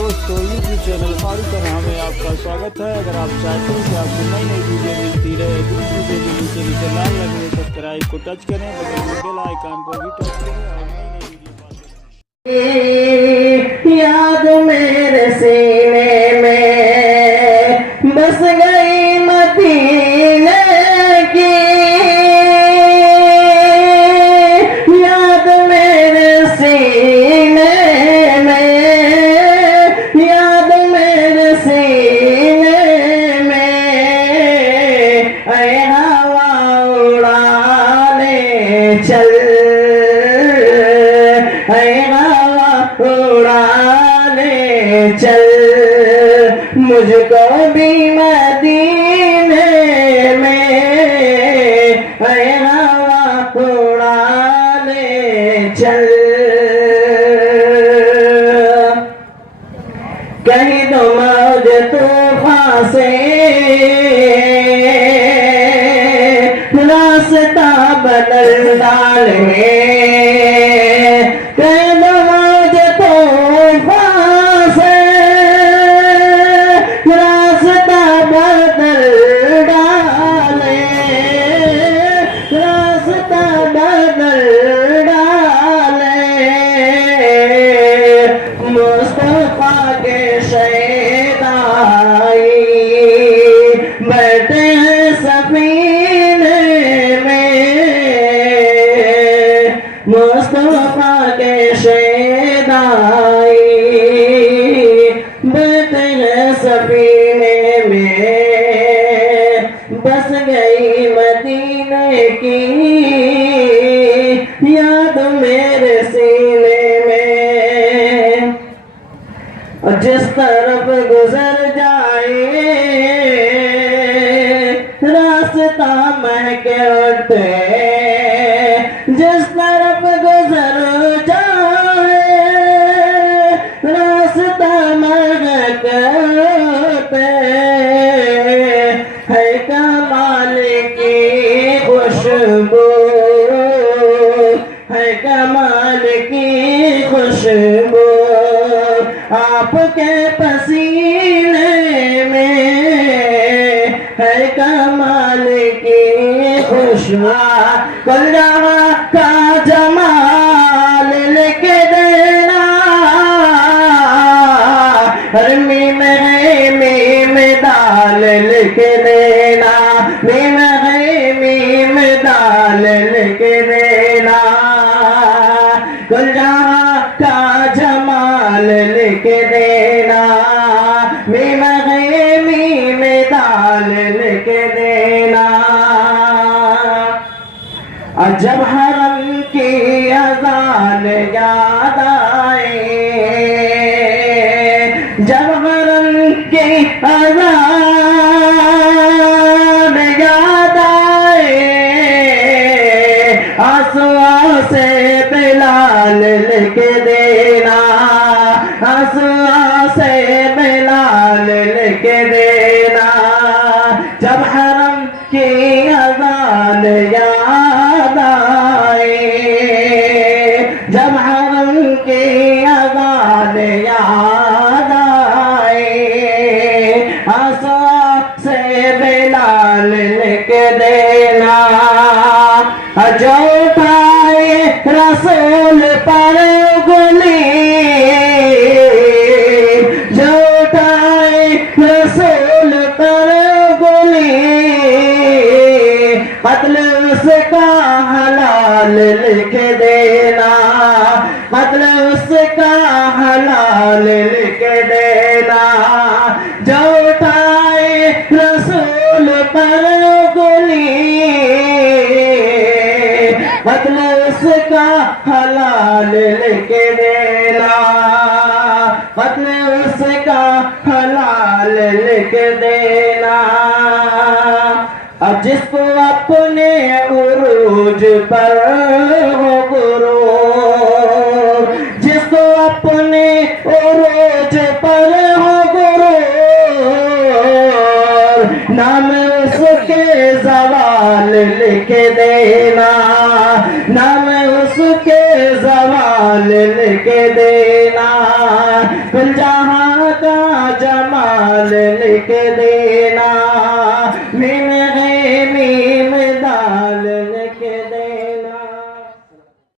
दोस्तों YouTube channel Farooq नाम में आपका स्वागत है। अगर आप चाहते हैं कि आपको नई नई वीडियो मिलती रहे तो इस वीडियो के नीचे लाल लगे हुए सब्सक्राइब को टच करें, बगल में बेल आइकन को भी टच करें और नई नई वीडियो पाते रहें। याद मेरे सीने में बस गई मदीने की, याद मेरे सीने में, याद मेरे सीने में, ऐ हवा उड़ाने चल, ऐ हवा उड़ाने चल, मुझको भी मदीने में, ऐ हवा उड़ाने चल। कहीं तो मौज तूफान से रास्ता बदल डाले, कहीं तो मौज तूफान से रास्ता बदल डाले, रास्ता बदल डाले, मुस्तफा के शहदाई बैठे हैं सफीने में, मुस्तफा के शहदाई बैठे हैं सफीने में, बस गई मदीने की याद मेरे सीने में। और जिस तरफ गुजर जाए रास्ता महके उठे, जिस तरफ गुजर जाए रास्ता महके उठे, है कमाल की खुशबू, है कमाल की खुशबू, आपके पसीने में, है कमाल की खुशबू। कुल जहां का जमाल लेके देना, हर मीम है मीम दाल लिखे देना, मीम है मीम दाल लिखे देना, कुल जहां का जमाल लिखे देना, मीम है मीम दाल लिखे देना। और जब हरम की अज़ान याद आए, जब हरम की अज़ान याद आए, आंसुओं से बिलाल लिख देना, आंसुओं से बिलाल लिख देना, जब हरम की अज़ान याद आए, जब हरम की अज़ान याद आए, आंसुओं से बिलाल लिख देना। जो उठाए रसूल पर गुली, जो उठाए रसूल पर गुली, कत्ल उसका हलाल लिख देना, कत्ल उसका हलाल लिख देना, जो उठाए रसूल पर गुली, कत्ल उसका हलाल लिख देना, कत्ल उसका हलाल लिख देना। अब जिसको अपने उरूज पर हो गुरूर, जिसको अपने उरूज पर हो गुरूर, नाम उसके ज़वाल लिख देना, नाम उसके ज़वाल लिख देना, कुल जहां जमाल लिख देना, मीम है मीम दाल